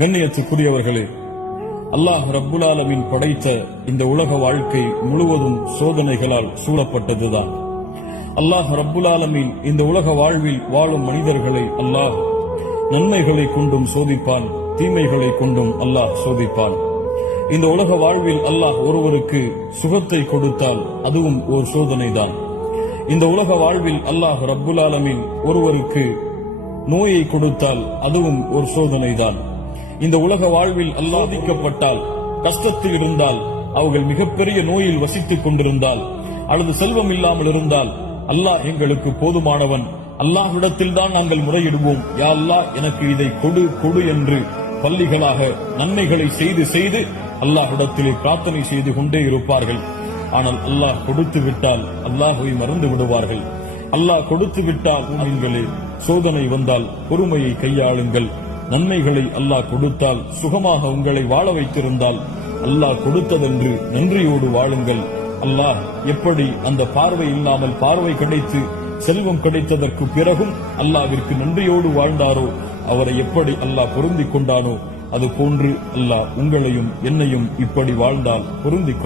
கண்ணியத்துக்குரியவர்களே, அல்லாஹ் ரப்புல் ஆலமீன் படைத்த இந்த உலக வாழ்க்கை முழுவதும் சோதனைகளால் சூழப்பட்டதுதான். அல்லாஹ் ரப்புல் ஆலமீன் இந்த உலக வாழ்வில் வாழும் மனிதர்களை அல்லாஹ் நன்மைகளை கொண்டும் சோதிப்பான், தீமைகளை கொண்டும் அல்லாஹ் சோதிப்பான். இந்த உலக வாழ்வில் அல்லாஹ் ஒருவருக்கு சுகத்தை கொடுத்தால் அதுவும் ஒரு சோதனைதான். இந்த உலக வாழ்வில் அல்லாஹ் ரப்புல் ஆலமீன் ஒருவருக்கு நோயை கொடுத்தால் அதுவும் ஒரு சோதனைதான். இந்த உலக வாழ்வில் அல்லாதிக்கப்பட்டால், கஷ்டத்தில் இருந்தால், அவர்கள் மிகப்பெரிய நோயில் வசித்துக் கொண்டிருந்தால், அல்லது செல்வம் இல்லாமல் இருந்தால், அல்லாஹ் எங்களுக்கு போதுமானவன், அல்லாஹ்விடத்தில் தான் நாங்கள் முறையிடுவோம், யா அல்லாஹ் எனக்கு இதை கொடு கொடு என்று பள்ளிகளாக நன்மைகளை செய்து செய்து அல்லாஹ்விடத்திலே பிரார்த்தனை செய்து கொண்டே இருப்பார்கள். ஆனால் அல்லாஹ் கொடுத்து விட்டால் அல்லாஹ்வை மறந்து விடுவார்கள். அல்லாஹ் கொடுத்து விட்டால் நீங்களே சோதனை வந்தால் பொறுமையை கையாளுங்கள். நன்மைகளை அல்லாஹ் கொடுத்தால், சுகமாக உங்களை வாழ வைத்திருந்தால், அல்லாஹ் கொடுத்ததென்று நன்றியோடு வாழுங்கள். அல்லாஹ் எப்படி அந்த பார்வை இல்லாமல் பார்வை கிடைத்து செல்வம் கிடைத்ததற்கு பிறகும் அல்லாஹ்விற்கு நன்றியோடு வாழ்ந்தாரோ, அவரை எப்படி அல்லாஹ் பொருந்திக் கொண்டானோ, அது போன்று அல்லாஹ் உங்களையும் என்னையும் இப்படி வாழ்ந்தால் பொருந்திக்